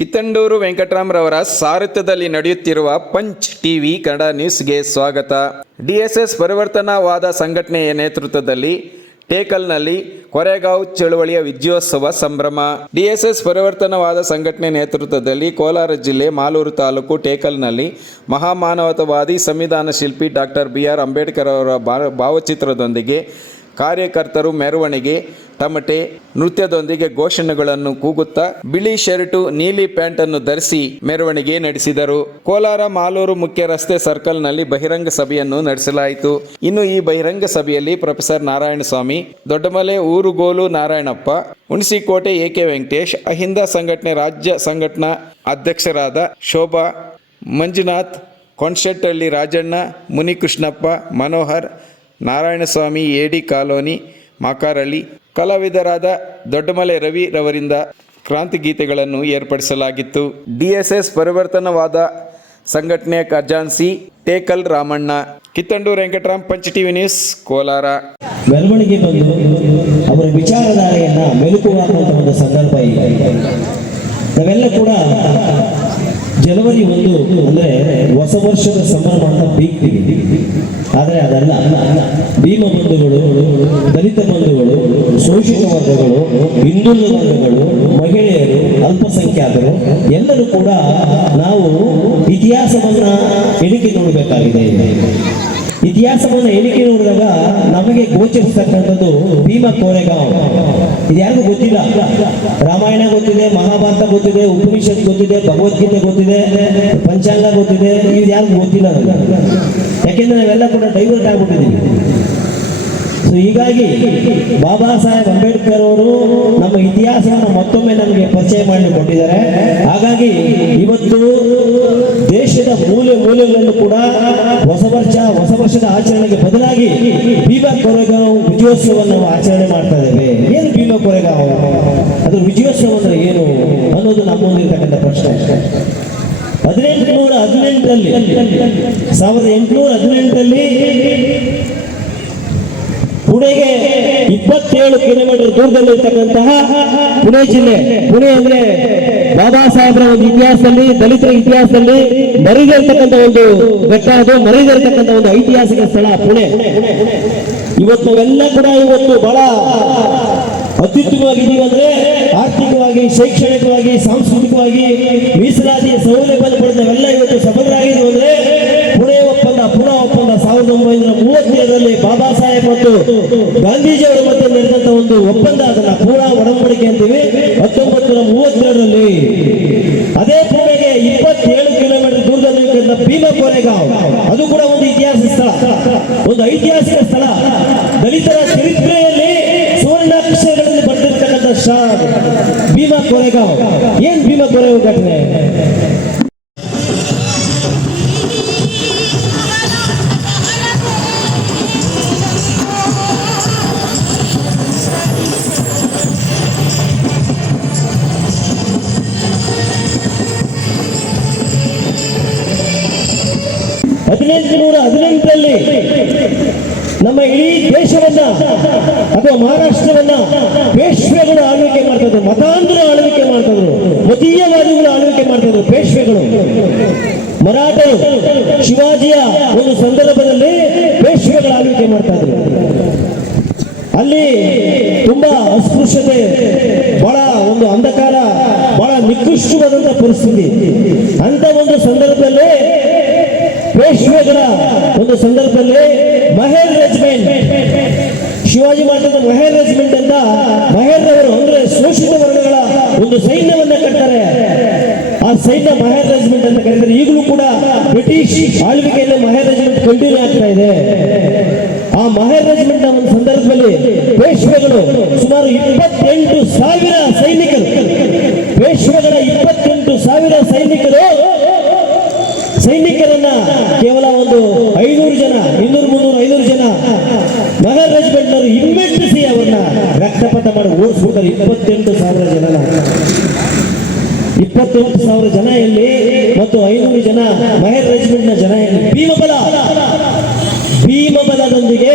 ಕಿತ್ತಂಡೂರು ವೆಂಕಟರಾಮರವರ ಸಾರಥ್ಯದಲ್ಲಿ ನಡೆಯುತ್ತಿರುವ punch TV Kannada ನ್ಯೂಸ್ಗೆ ಸ್ವಾಗತ. ಡಿಎಸ್ಎಸ್ ಪರಿವರ್ತನವಾದ ಸಂಘಟನೆಯ ನೇತೃತ್ವದಲ್ಲಿ ಟೇಕಲ್ನಲ್ಲಿ ಕೊರೆಗಾಂವ್ ಚಳುವಳಿಯ ವಿಜಯೋತ್ಸವ ಸಂಭ್ರಮ. ಡಿಎಸ್ಎಸ್ ಪರಿವರ್ತನವಾದ ಸಂಘಟನೆ ನೇತೃತ್ವದಲ್ಲಿ ಕೋಲಾರ ಜಿಲ್ಲೆ ಮಾಲೂರು ತಾಲೂಕು ಟೇಕಲ್ನಲ್ಲಿ ಮಹಾಮಾನವತಾವಾದಿ ಸಂವಿಧಾನ ಶಿಲ್ಪಿ ಡಾಕ್ಟರ್ BR ಅಂಬೇಡ್ಕರ್ ಅವರ ಭಾವಚಿತ್ರದೊಂದಿಗೆ ಕಾರ್ಯಕರ್ತರು ಮೆರವಣಿಗೆ, ತಮಟೆ, ನೃತ್ಯದೊಂದಿಗೆ ಘೋಷಣೆಗಳನ್ನು ಕೂಗುತ್ತಾ ಬಿಳಿ ಶರ್ಟು, ನೀಲಿ ಪ್ಯಾಂಟ್ ಅನ್ನು ಧರಿಸಿ ಮೆರವಣಿಗೆ ನಡೆಸಿದರು. ಕೋಲಾರ ಮಾಲೂರು ಮುಖ್ಯ ರಸ್ತೆ ಸರ್ಕಲ್ನಲ್ಲಿ ಬಹಿರಂಗ ಸಭೆಯನ್ನು ನಡೆಸಲಾಯಿತು. ಇನ್ನು ಈ ಬಹಿರಂಗ ಸಭೆಯಲ್ಲಿ ಪ್ರೊಫೆಸರ್ ನಾರಾಯಣಸ್ವಾಮಿ, ದೊಡ್ಡಮಲೆ ಊರುಗೋಲು ನಾರಾಯಣಪ್ಪ, ಹುಣಸಿಕೋಟೆ AK ವೆಂಕಟೇಶ್, ಅಹಿಂದ ಸಂಘಟನೆ ರಾಜ್ಯ ಸಂಘಟನಾ ಅಧ್ಯಕ್ಷರಾದ ಶೋಭಾ, ಮಂಜುನಾಥ್, ಕೊಂಡಶೆಟ್ಟಳ್ಳಿ ರಾಜಣ್ಣ, ಮುನಿಕೃಷ್ಣಪ್ಪ, ಮನೋಹರ್, ನಾರಾಯಣಸ್ವಾಮಿ, AD ಕಾಲೋನಿ, ಮಾಕಾರಳ್ಳಿ, ಕಲಾವಿದರಾದ ದೊಡ್ಡಮಲೆ ರವಿ ರವರಿಂದ ಕ್ರಾಂತಿ ಗೀತೆಗಳನ್ನು ಏರ್ಪಡಿಸಲಾಗಿತ್ತು. ಡಿಎಸ್ಎಸ್ ಪರಿವರ್ತನವಾದ ಸಂಘಟನೆಯ ಖಜಾನ್ಸಿ Tekal Ramanna. Kittandur Venkataram, punch TV news, Kolar. ಮೆರವಣಿಗೆ ಬಂದು ಅವರ ವಿಚಾರಧಾರೆಯನ್ನ ಮೆಲುಕುವಾಗುವಂತಹ ಒಂದು ಸಂದರ್ಭ ಇದೆ. ನಾವೆಲ್ಲ ಕೂಡ ಜನವರಿ 1 ಅಂದ್ರೆ ಹೊಸ ವರ್ಷದ ಸಂಭ್ರಮ ಅಂತ ಬೀಗ್ತೀವಿ. ಆದರೆ ಅದಲ್ಲ. ಭೀಮ ಬಂಧುಗಳು, ದಲಿತ ಬಂಧುಗಳು, ಶೋಷಿತ ವರ್ಗಗಳು, ಹಿಂದುಳಿದ ವರ್ಗಗಳು, ಮಹಿಳೆಯರು, ಅಲ್ಪಸಂಖ್ಯಾತರು ಎಲ್ಲರೂ ಕೂಡ ನಾವು ಇತಿಹಾಸವನ್ನ ಎಣಿಕೆ ನೋಡಬೇಕಾಗಿದೆ. ಇತಿಹಾಸವನ್ನ ಎಣಿಕೆ ನೋಡಿದಾಗ ನಮಗೆ ಗೋಚರಿಸ್ತಕ್ಕಂಥದ್ದು ಭೀಮ ಕೋರೆಗಾಂವ್. ಇದು ಯಾರಿಗೂ ಗೊತ್ತಿಲ್ಲ. ರಾಮಾಯಣ ಗೊತ್ತಿದೆ, ಮಹಾಭಾರತ ಗೊತ್ತಿದೆ, ಉಪನಿಷತ್ ಗೊತ್ತಿದೆ, ಭಗವದ್ಗೀತೆ ಗೊತ್ತಿದೆ, ಪಂಚಾಂಗ ಗೊತ್ತಿದೆ. ಇದು ಯಾರಿಗೂ ಗೊತ್ತಿಲ್ಲ. ಯಾಕೆಂದ್ರೆ ನಾವೆಲ್ಲ ಕೂಡ ಡೈವರ್ಟ್ ಆಗ್ಬಿಟ್ಟಿದ್ದೀವಿ. ಸೊ ಹೀಗಾಗಿ ಬಾಬಾ ಸಾಹೇಬ್ ಅಂಬೇಡ್ಕರ್ ಅವರು ನಮ್ಮ ಇತಿಹಾಸವನ್ನು ಮತ್ತೊಮ್ಮೆ ನಮಗೆ ಪರಿಚಯ ಮಾಡಿಕೊಟ್ಟಿದ್ದಾರೆ. ಹಾಗಾಗಿ ಇವತ್ತು ದೇಶದ ಮೂಲೆ ಮೂಲೆಗಳಲ್ಲೂ ಕೂಡ ಹೊಸ ವರ್ಷದ ಆಚರಣೆಗೆ ಬದಲಾಗಿ ಭೀಮ ಕೋರೆಗಾಂವ್ ವಿಜಯೋತ್ಸವವನ್ನು ನಾವು ಆಚರಣೆ ಮಾಡ್ತಾ ಇದ್ದೇವೆ. ಏನು ಭೀಮ ಕೋರೆಗಾಂವ್, ಅದ್ರ ವಿಜಯೋತ್ಸವ ಅಂದ್ರೆ ಏನು ಅನ್ನೋದು ನಮ್ಮ ಮುಂದಿರ್ತಕ್ಕಂಥ ಪ್ರಶ್ನೆ. 1818ರಲ್ಲಿ ಪುಣೆಗೆ 27 ಕಿಲೋಮೀಟರ್ ದೂರದಲ್ಲಿರ್ತಕ್ಕಂತಹ ಪುಣೆ ಜಿಲ್ಲೆ. ಪುಣೆ ಅಂದ್ರೆ ಬಾಬಾ ಸಾಹೇಬ್ರ ಒಂದು ಇತಿಹಾಸದಲ್ಲಿ, ದಲಿತರ ಇತಿಹಾಸದಲ್ಲಿ ಮರೆದಿರ್ತಕ್ಕಂಥ ಒಂದು ಬೆಟ್ಟ, ಅದು ಮರೆದಿರ್ತಕ್ಕಂಥ ಒಂದು ಐತಿಹಾಸಿಕ ಸ್ಥಳ ಪುಣೆ. ಇವತ್ತು ನಾವೆಲ್ಲ ಕೂಡ ಬಹಳ ಅತ್ಯುತ್ತಮವಾಗಿದ್ದೀವಿ. ಅಂದ್ರೆ ಆರ್ಥಿಕವಾಗಿ, ಶೈಕ್ಷಣಿಕವಾಗಿ, ಸಾಂಸ್ಕೃತಿಕವಾಗಿ ಮೀಸಲಾತಿಯ ಸೌಲಭ್ಯ ಪಡೆದವೆಲ್ಲ ಇವತ್ತು ಸಫಲರಾಗಿದ್ದೀವಿ. ಅಂದ್ರೆ ಪುಣೆ ಒಪ್ಪಂದ 1937ರಲ್ಲಿ ಬಾಬಾ ಸಾಹೇಬ್ ಮತ್ತು ಗಾಂಧೀಜಿಯವರ ಮಧ್ಯೆ ನಡೆದಂತ ಒಂದು ಒಪ್ಪಂದ, ಅದನ್ನ ಪೂರ್ಣ ಒಡಂಬಡಿಕೆ ಅಂತೀವಿ. 1932ರಲ್ಲಿ ಅದೇ ಪುಣೆಗೆ 27 ಕಿಲೋಮೀಟರ್ ದೂರದಲ್ಲಿ ಭೀಮ ಕೋರೆಗಾಂವ್, ಅದು ಕೂಡ ಒಂದು ಇತಿಹಾಸ ಸ್ಥಳ, ಒಂದು ಐತಿಹಾಸಿಕ ಸ್ಥಳ. ದಲಿತರ ಚರಿತ್ರೆಯಲ್ಲಿ ಸುವರ್ಣಾಕ್ಷರಗಳಲ್ಲಿ ಬರೆದಿರ್ತಕ್ಕಂಥ ಭೀಮ ಕೋರೆಗಾಂವ್. ಏನ್ ಭೀಮ ಕೋರೆಗಾಂವ್ ಘಟನೆ? ರಲ್ಲಿ ನಮ್ಮ ಇಡೀ ದೇಶವನ್ನ ಅಥವಾ ಮಹಾರಾಷ್ಟ್ರವನ್ನ ಪೇಶ್ವೆಗಳು ಆಳ್ವಿಕೆ ಮಾಡ್ತಿದ್ರು, ಮತಾಂತರ ಆಳ್ವಿಕೆ ಮಾಡ್ತಿದ್ರು, ಮತೀಯವಾದಿಗಳು ಆಳ್ವಿಕೆ ಮಾಡ್ತಿದ್ರು ಪೇಶ್ವೆಗಳು. ಮರಾಠರು ಶಿವಾಜಿಯ ಒಂದು ಸಂದರ್ಭದಲ್ಲಿ ಪೇಶ್ವೆಗಳು ಆಳ್ವಿಕೆ ಮಾಡ್ತಾ ಇದ್ರು. ಅಲ್ಲಿ ತುಂಬಾ ಅಸ್ಪೃಶ್ಯತೆ, ಬಹಳ ಒಂದು ಅಂಧಕಾರ, ಬಹಳ ನಿಕೃಷ್ಟವಾದಂತ ಪರಿಸ್ಥಿತಿ. ಅಂತ ಒಂದು ಸಂದರ್ಭದಲ್ಲಿ ಪೇಶ್ವೆಗಳ ಒಂದು ಸಂದರ್ಭದಲ್ಲಿ ಮಹೇರ್ ರೆಜಿಮೆಂಟ್, ಶಿವಾಜಿ ಮಾಡ್ತಕ್ಕಂಥ ಮಹೇರ್ ರೆಜಿಮೆಂಟ್ ಅಂತ ಮಹೇರ್ನವರು ಅಂದ್ರೆ ಶೋಷಿತ ವರ್ಗಗಳ ಒಂದು ಸೈನ್ಯವನ್ನ ಕಟ್ತಾರೆ. ಆ ಸೈನ್ಯ ಮಹೇರ್ ರೆಜಿಮೆಂಟ್ ಅಂತ ಕರೀತಾರೆ. ಈಗಲೂ ಕೂಡ ಬ್ರಿಟಿಷ್ ಆಳ್ವಿಕೆಯಲ್ಲಿ ಮಹೇರ್ ರೆಜಿಮೆಂಟ್ ಕಂಟಿನ್ಯೂ ಆಗ್ತಾ ಇದೆ. ಆ ಮಹೇರ್ ರೆಜಿಮೆಂಟ್ ನ ಒಂದು ಸಂದರ್ಭದಲ್ಲಿ ಪೇಶ್ವೆಗಳು ಸುಮಾರು 28,000 ಸೈನಿಕರು, ಪೇಶ್ವೆಗಳ 28,000 ಸೈನಿಕರನ್ನ ಕೇವಲ ಒಂದು 500 ಜನ, 200-300-500 ಜನ ಮಹೇರ್ ರೆಜಿಮೆಂಟ್ ನವರು ಹಿಮ್ಮೆಟ್ಟಿಸಿ ಅವ್ರನ್ನ ರಕ್ತಪಾತ ಮಾಡಿ ಓಡಿಸ್ಬಿಟ್ಟಾರೆ. 28,000 ಜನ, 28,000 ಜನ ಎಲ್ಲಿ ಮತ್ತು 500 ಜನ ಮಹೇರ್ ರೆಜಿಮೆಂಟ್ ನ ಜನ ಎಲ್ಲಿ? ಭೀಮಬಲದೊಂದಿಗೆ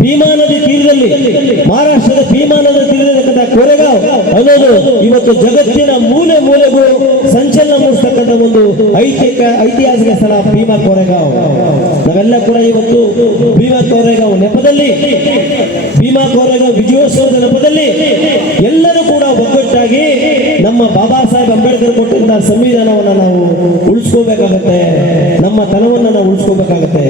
ಭೀಮಾ ನದಿ ತೀರದ ತೀರದಲ್ಲಿ ಮಹಾರಾಷ್ಟ್ರದ ಭೀಮಾ ನದಿ ತೀರದಲ್ಲಿರ್ತಕ್ಕಂಥ ಕೊರೆಗಾಂವ್ ಅನ್ನೋದು ಇವತ್ತು ಜಗತ್ತಿನ ಮೂಲೆ ಮೂಲೆಗೂ ಸಂಚಲನ ಮೂಡಿಸ್ತಕ್ಕಂಥ ಒಂದು ಐತಿಹಾಸಿಕ ಸ್ಥಳ ಭೀಮಾ ಕೊರೆಗಾಂವ್. ನಾವೆಲ್ಲ ಕೂಡ ಇವತ್ತು ಭೀಮಾ ಕೊರೆಗಾಂವ್ ನೆಪದಲ್ಲಿ, ಭೀಮಾ ಕೊರೆಗಾಂವ್ ವಿಜಯೋತ್ಸವದ ನೆಪದಲ್ಲಿ ಎಲ್ಲರೂ ಕೂಡ ಒಗ್ಗಟ್ಟಾಗಿ ನಮ್ಮ ಬಾಬಾ ಸಾಹೇಬ್ ಅಂಬೇಡ್ಕರ್ ಕೊಟ್ಟಂತಹ ಸಂವಿಧಾನವನ್ನು ನಾವು ಉಳಿಸ್ಕೋಬೇಕಾಗತ್ತೆ, ನಮ್ಮ ತನವನ್ನು ನಾವು ಉಳಿಸ್ಕೋಬೇಕಾಗತ್ತೆ.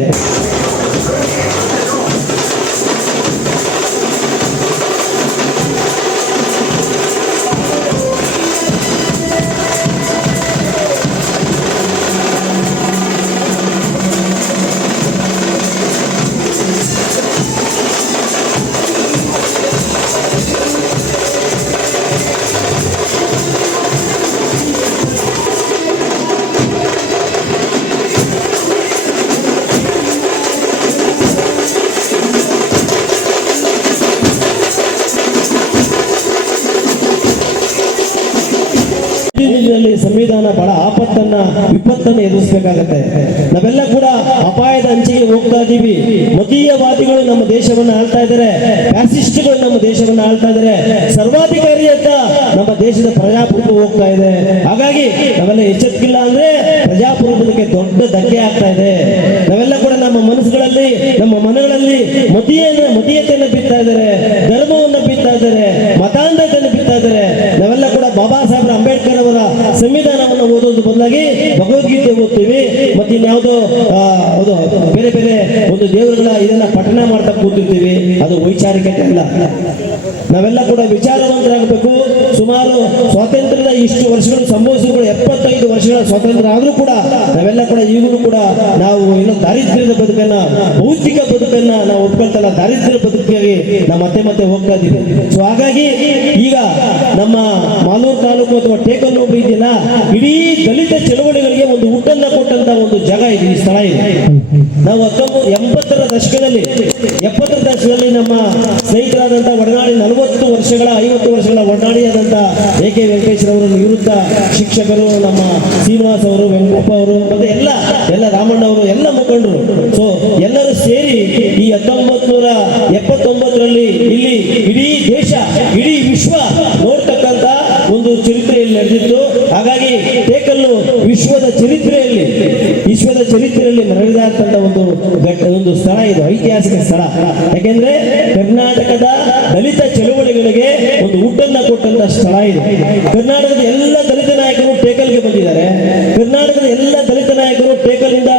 ಸಂವಿಧಾನ ಬಹಳ ವಿಪತ್ತನ್ನು ಎದುರಿಸಬೇಕಾಗತ್ತೆ. ನಾವೆಲ್ಲ ಕೂಡ ಅಪಾಯದ ಅಂಚಿಗೆ ಹೋಗ್ತಾ ಇದ್ದೀವಿ. ಮತೀಯವಾದಿಗಳು ನಮ್ಮ ದೇಶವನ್ನು ಆಳ್ತಾ ಇದ್ದಾರೆ, ಫ್ಯಾಸಿಸ್ಟ್ಗಳು ನಮ್ಮ ದೇಶವನ್ನು ಆಳ್ತಾ ಇದ್ದಾರೆ, ಸರ್ವಾಧಿಕಾರಿಯತ್ತ ನಮ್ಮ ದೇಶದ ಪ್ರಜಾಪ್ರಭುತ್ವ ಹೋಗ್ತಾ ಇದೆ. ಹಾಗಾಗಿ ನಾವೆಲ್ಲ ಎಚ್ಚೆತ್ತಿಲ್ಲ ಅಂದ್ರೆ ಪ್ರಜಾಪ್ರಭುತ್ವಕ್ಕೆ ದೊಡ್ಡ ಧಕ್ಕೆ ಆಗ್ತಾ ಇದೆ. ನಾವೆಲ್ಲ ಕೂಡ ನಮ್ಮ ಮನಸ್ಸುಗಳಲ್ಲಿ, ನಮ್ಮ ಮನಗಳಲ್ಲಿ ಮತೀಯತೆಯನ್ನು ಬಿತ್ತಾ ಇದ್ದಾರೆ, ಧರ್ಮವನ್ನು ಬಿತ್ತಾ ಇದ್ದಾರೆ, ಮತಾಂಧತೆಯನ್ನು ಬಿತ್ತಾ ಇದ್ದಾರೆ. ನಾವೆಲ್ಲ ಕೂಡ ಬಾಬಾ ಸಾಹೇಬ್ ಅಂಬೇಡ್ಕರ್ ಅವರ ಸಂವಿಧಾನವನ್ನು ಓದೋದು ಬದಲಾಗಿ ಭಗವದ್ಗೀತೆ ಓದ್ತೀವಿ, ಮತ್ತೆ ಇನ್ಯಾವುದೋ ಬೇರೆ ಬೇರೆ ಒಂದು ದೇವರುಗಳ ಇದನ್ನ ಪಠಣ ಮಾಡ್ತಾ ಕೂತಿರ್ತೀವಿ. ಅದು ವೈಚಾರಿಕತೆ ಅಲ್ಲ. ನಾವೆಲ್ಲ ಕೂಡ ವಿಚಾರವಂತರಾಗಬೇಕು. ಸುಮಾರು ಸ್ವಾತಂತ್ರ್ಯದ ಇಷ್ಟು ವರ್ಷಗಳು ಸಂಭವಿಸಿಗಳು 75 ವರ್ಷಗಳ ಸ್ವಾತಂತ್ರ್ಯ ಆದ್ರೂ ಕೂಡ ನಾವೆಲ್ಲ ಕೂಡ ಈಗಲೂ ಕೂಡ ನಾವು ಇನ್ನೂ ದಾರಿದ್ರ್ಯದ ಬದುಕನ್ನ, ಭೌತಿಕ ಬದುಕನ್ನ ನಾವು ಒಪ್ಕೊಳ್ತಲ್ಲ, ದಾರಿದ್ರ್ಯ ಬದುಕಿಗೆ ನಾವು ಮತ್ತೆ ಹೋಗ್ತಾ ಇದ್ದೀವಿ. ಸೊ ಹಾಗಾಗಿ ಈಗ ನಮ್ಮ ಮಾಲೂರು ತಾಲೂಕು ಅಥವಾ ಟೇಕಲ್ ಹೋಬಳಿ ಇದೆಯಲ್ಲ, ಇಡೀ ದಲಿತ ಚಳವಳಿಗಳಿಗೆ ಒಂದು ಹುಟ್ಟನ್ನ ಕೊಟ್ಟಂತ ಒಂದು ಜಾಗ ಇದೆ, ಈ ಸ್ಥಳ ಇದೆ. ನಾವು 70ರ ದಶಕದಲ್ಲಿ ನಮ್ಮ ಸ್ನೇಹಿತರಾದಂತಹ ಒಡನಾಡಿ 40 ವರ್ಷಗಳ 50 ವರ್ಷಗಳ ಒಡನಾಡಿಯಾದಂತ AK ವೆಂಕಟೇಶ್ವರ ಅವರ ನಿವೃತ್ತ ಶಿಕ್ಷಕರು, ನಮ್ಮ ಶ್ರೀನಿವಾಸ್ ಅವರು, ವೆಂಕಟಪ್ಪ ಅವರು, ಮತ್ತೆ ಎಲ್ಲ ರಾಮಣ್ಣ ಅವರು, ಎಲ್ಲ ಮುಖಂಡರು, ಸೊ ಎಲ್ಲರೂ ಸೇರಿ ಈ 1979ರಲ್ಲಿ ಇಲ್ಲಿ ಇಡೀ ದೇಶ, ಇಡೀ ವಿಶ್ವ ನೋಡ್ತಕ್ಕಂಥ ಒಂದು ಚರಿತ್ರೆಯಲ್ಲಿ ನಡೆದಿತ್ತು. ಹಾಗಾಗಿ ಟೇಕಲ್ಲು ವಿಶ್ವದ ಚರಿತ್ರೆಯಲ್ಲಿ ನಡೆದಾದಂತ ಒಂದು ಸ್ಥಳ ಇದು, ಐತಿಹಾಸಿಕ ಸ್ಥಳ. ಯಾಕೆಂದ್ರೆ ಕರ್ನಾಟಕದ ದಲಿತ ಚಳುವಳಿಗಳಿಗೆ ಒಂದು ಹುಟ್ಟನ್ನ ಕೊಟ್ಟಂತ ಸ್ಥಳ ಇದು. ಕರ್ನಾಟಕದ ಎಲ್ಲ ದಲಿತ ನಾಯಕರು ಟೇಕಲ್ಗೆ ಬಂದಿದ್ದಾರೆ. ಕರ್ನಾಟಕದ ಎಲ್ಲ ದಲಿತ ನಾಯಕರು ಟೇಕಲ್ನಿಂದ,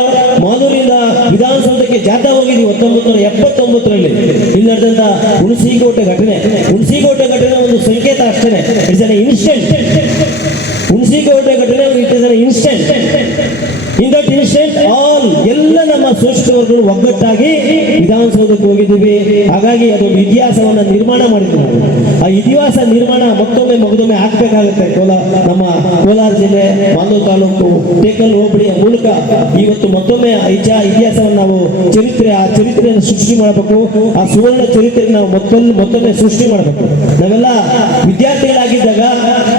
ಮಾಲೂರಿನಿಂದ ವಿಧಾನಸೌಧಕ್ಕೆ ಜಾಥಾ ಹೋಗಿದ್ವಿ 1979ರಲ್ಲಿ. ಇಲ್ಲಿ ನಡೆದಂತ ಹುಣಸಿಕೋಟೆ ಘಟನೆ ಒಂದು ಸಂಕೇತ ಅಷ್ಟೇ. It's an instant. ಹುಣಸಿಕೋಟೆ ಘಟನೆ it is an instant. In that instant ಎಲ್ಲ ನಮ್ಮ ಸೋಷಿಯಲ್ ವರ್ಗಗಳು ಒಗ್ಗಟ್ಟಾಗಿ ವಿಧಾನಸೌಧಕ್ಕೆ ಹೋಗಿದ್ದೀವಿ. ಹಾಗಾಗಿ ಅದೊಂದು ಇತಿಹಾಸವನ್ನ ನಿರ್ಮಾಣ ಮಾಡಿದ್ವಿ. ಆ ಇತಿಹಾಸ ನಿರ್ಮಾಣ ಮಗದೊಮ್ಮೆ ಆಗ್ಬೇಕಾಗುತ್ತೆ. ನಮ್ಮ ಕೋಲಾರ ಜಿಲ್ಲೆ ಮಾಲೂರು ತಾಲೂಕು ಟೇಕಲ್ ಹೋಬಳಿಯ ಮೂಲಕ ಇವತ್ತು ಮತ್ತೊಮ್ಮೆ ಇತಿಹಾಸವನ್ನು ನಾವು ಆ ಚರಿತ್ರೆಯನ್ನು ಸೃಷ್ಟಿ ಮಾಡಬೇಕು. ಆ ಸುವರ್ಣ ಚರಿತ್ರೆ ನಾವು ಮತ್ತೊಮ್ಮೆ ಸೃಷ್ಟಿ ಮಾಡಬೇಕು. ನಾವೆಲ್ಲ ವಿದ್ಯಾರ್ಥಿಗಳಾಗಿದ್ದಾಗ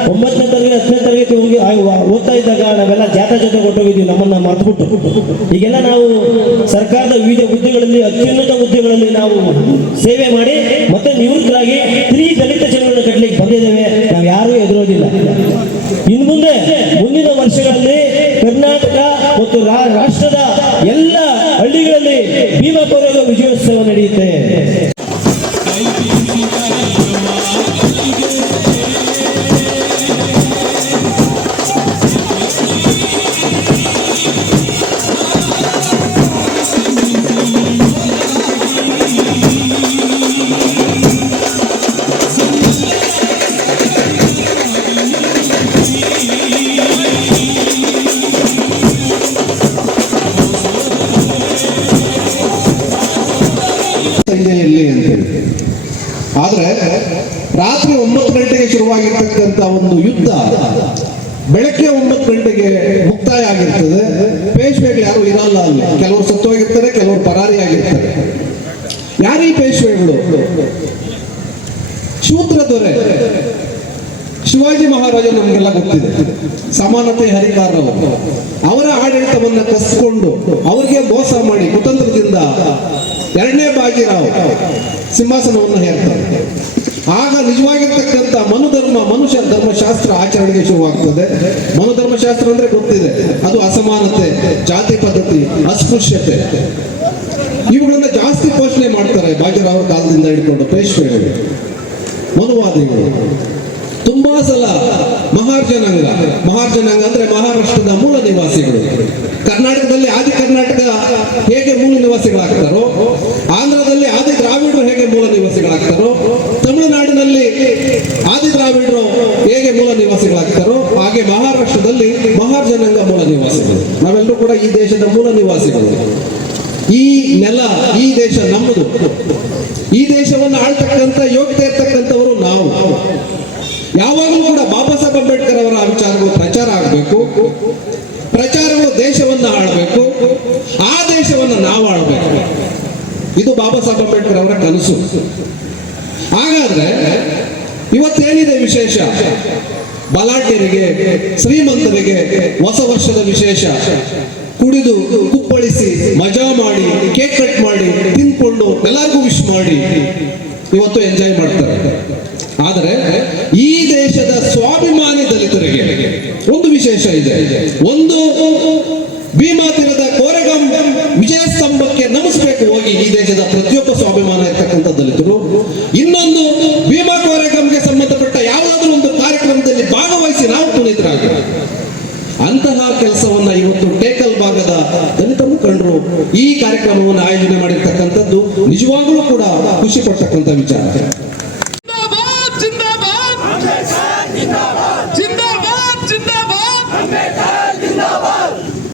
9ನೇ ತರಗತಿ 10ನೇ ತರಗತಿ ಹೋಗಿ ಓದ್ತಾ ಇದ್ದಾಗ ನಾವೆಲ್ಲ ಜಾಥಾ ಜೊತೆ ಕೊಟ್ಟೋಗಿದ್ವಿ, ನಮ್ಮನ್ನ ಮರೆತುಬಿಟ್ಟು. ಈಗೆಲ್ಲ ನಾವು ಸರ್ಕಾರದ ವಿವಿಧ ಹುದ್ದೆಗಳಲ್ಲಿ, ಅತ್ಯುನ್ನತ ಹುದ್ದೆಗಳಲ್ಲಿ ನಾವು ಸೇವೆ ಮಾಡಿ ಮತ್ತೆ ನಿವೃತ್ತರಾಗಿ ದಲಿತ ಚಳವಳಿಯನ್ನು ಕಟ್ಟಲಿಕ್ಕೆ ಬಂದಿದ್ದೇವೆ. ನಾವು ಯಾರೂ ಎದುರೋದಿಲ್ಲ. ಇನ್ನು ಮುಂದಿನ ವರ್ಷಗಳಲ್ಲಿ ಕರ್ನಾಟಕ ಮತ್ತು ರಾಷ್ಟ್ರದ ಎಲ್ಲ ಹಳ್ಳಿಗಳಲ್ಲಿ ಭೀಮಾ ಕೊರೆಗಾಂವ್ ವಿಜಯೋತ್ಸವ ನಡೆಯುತ್ತೆ. ಆದ್ರೆ ರಾತ್ರಿ 9 ಗಂಟೆಗೆ ಶುರುವಾಗಿರ್ತಕ್ಕಂಥ ಒಂದು ಯುದ್ಧ ಬೆಳಗ್ಗೆ 9 ಗಂಟೆಗೆ ಮುಕ್ತಾಯ ಆಗಿರ್ತದೆ. ಪೇಶ್ವೆಗಳು ಯಾರು ಇರಲ್ಲ ಅಲ್ಲಿ. ಕೆಲವರು ಸತ್ತೋಗಿರ್ತಾರೆ, ಕೆಲವರು ಪರಾರಿಯಾಗಿರ್ತಾರೆ. ಯಾರೀ ಪೇಶ್ವೆಗಳು? ಶೂದ್ರ ದೊರೆ ಶಿವಾಜಿ ಮಹಾರಾಜ ನಮಗೆಲ್ಲ ಗೊತ್ತಿದೆ. ಸಮಾನತೆ ಹರಿಕಾರರವರು ಅವರ ಆಡಳಿತವನ್ನ ಕಸ್ಕೊಂಡು ಅವ್ರಿಗೆ ಮೋಸ ಮಾಡಿ ಕುತಂತ್ರದಿಂದ ಎರಡನೇ ಬಾಜಿರಾವ್ ಸಿಂಹಾಸನವನ್ನು ಹೇರ್ತಾರೆ. ಆಗ ನಿಜವಾಗಿರ್ತಕ್ಕಂಥ ಮನುಷ್ಯ ಧರ್ಮಶಾಸ್ತ್ರ ಆಚರಣೆಗೆ ಶುರುವಾಗ್ತದೆ. ಮನುಧರ್ಮಶಾಸ್ತ್ರ ಅಂದ್ರೆ ಗೊತ್ತಿದೆ, ಅದು ಅಸಮಾನತೆ, ಜಾತಿ ಪದ್ಧತಿ, ಅಸ್ಪೃಶ್ಯತೆ ಇವುಗಳನ್ನ ಜಾಸ್ತಿ ಪೋಷಣೆ ಮಾಡ್ತಾರೆ ಬಾಜಿರಾವ್ ಕಾಲದಿಂದ ಹಿಡ್ಕೊಂಡು ಪೇಶ್ವೆಗಳು, ಮನುವಾದಿಗಳು. ತುಂಬಾ ಸಲ ಮಹಾರ್ ಜನಾಂಗ ಅಂದ್ರೆ ಮಹಾರಾಷ್ಟ್ರದ ಮೂಲ ನಿವಾಸಿಗಳು, ಕರ್ನಾಟಕದಲ್ಲಿ ಆದಿ ಕರ್ನಾಟಕ ಹೇಗೆ ಮೂಲ ನಿವಾಸಿಗಳಾಗ್ತಾರೋ, ಆಂಧ್ರದಲ್ಲಿ ಆದಿ ದ್ರಾವಿಡರು ಹೇಗೆ ಮೂಲ ನಿವಾಸಿಗಳಾಗ್ತಾರೋ, ತಮಿಳುನಾಡಿನಲ್ಲಿ ಆದಿ ದ್ರಾವಿಡರು ಹೇಗೆ ಮೂಲ ನಿವಾಸಿಗಳಾಗ್ತಾರೋ, ಹಾಗೆ ಮಹಾರಾಷ್ಟ್ರದಲ್ಲಿ ಮಹಾರ್ ಜನಾಂಗ ಮೂಲ ನಿವಾಸಿಗಳು. ನಾವೆಲ್ಲರೂ ಕೂಡ ಈ ದೇಶದ ಮೂಲ ನಿವಾಸಿಗಳು. ಈ ನೆಲ, ಈ ದೇಶ ನಮ್ಮದು. ಈ ದೇಶವನ್ನು ಆಳ್ತಕ್ಕಂಥ ಯೋಗ್ಯತೆ ಇರ್ತಕ್ಕಂಥವರು ನಾವು. ಯಾವಾಗಲೂ ಕೂಡ ಬಾಬಾ ಸಾಹೇಬ್ ಅಂಬೇಡ್ಕರ್ ಅವರ ವಿಚಾರಗಳು ಪ್ರಚಾರ ಆಗಬೇಕು. ಪ್ರಚಾರಗಳು ದೇಶವನ್ನ ಆಳ್ಬೇಕು, ಆ ದೇಶವನ್ನ ನಾವು ಆಳ್ಬೇಕು. ಇದು ಬಾಬಾ ಸಾಹೇಬ್ ಅಂಬೇಡ್ಕರ್ ಅವರ ಕನಸು. ಹಾಗಾದ್ರೆ ಇವತ್ತೇನಿದೆ ವಿಶೇಷ? ಬಲಾಢ್ಯರಿಗೆ, ಶ್ರೀಮಂತರಿಗೆ ಹೊಸ ವರ್ಷದ ವಿಶೇಷ ಕುಡಿದು ಕುಪ್ಪಳಿಸಿ ಮಜಾ ಮಾಡಿ ಕೇಕ್ ಕಟ್ ಮಾಡಿ ತಿನ್ಕೊಂಡು ಎಲ್ಲರಿಗೂ ವಿಶ್ ಮಾಡಿ ಇವತ್ತು ಎಂಜಾಯ್ ಮಾಡ್ತಾರೆ. ಆದರೆ ಈ ದೇಶದ ಸ್ವಾಭಿಮಾನಿ ದಲಿತರಿಗೆ ಒಂದು ವಿಶೇಷ ಇದೆ. ಒಂದು ಭೀಮಾ ತೀರದ ಕೋರೆಗಾಂ ವಿಜಯ ಸ್ತಂಭಕ್ಕೆ ನಮಿಸಬೇಕು ಹೋಗಿ ಈ ದೇಶದ ಪ್ರತಿಯೊಬ್ಬ ಸ್ವಾಭಿಮಾನ ಇರ್ತಕ್ಕಂಥ ದಲಿತರು. ಇನ್ನೊಂದು ಭೀಮಾ ಕೋರೆಗಾಂಗೆ ಸಂಬಂಧಪಟ್ಟ ಯಾವುದಾದ್ರೂ ಒಂದು ಕಾರ್ಯಕ್ರಮದಲ್ಲಿ ಭಾಗವಹಿಸಿ ನಾವು ಪುನೀತರಾಗಬೇಕು. ಅಂತಹ ಕೆಲಸವನ್ನ ಇವತ್ತು ಟೇಕಲ್ ಭಾಗದ ದಲಿತ ಮುಖಂಡರು ಈ ಕಾರ್ಯಕ್ರಮವನ್ನು ಆಯೋಜನೆ ಮಾಡಿರ್ತಕ್ಕಂಥದ್ದು ನಿಜವಾಗ್ಲೂ ಕೂಡ ಖುಷಿ ಪಡ್ತಕ್ಕಂಥ ವಿಚಾರ.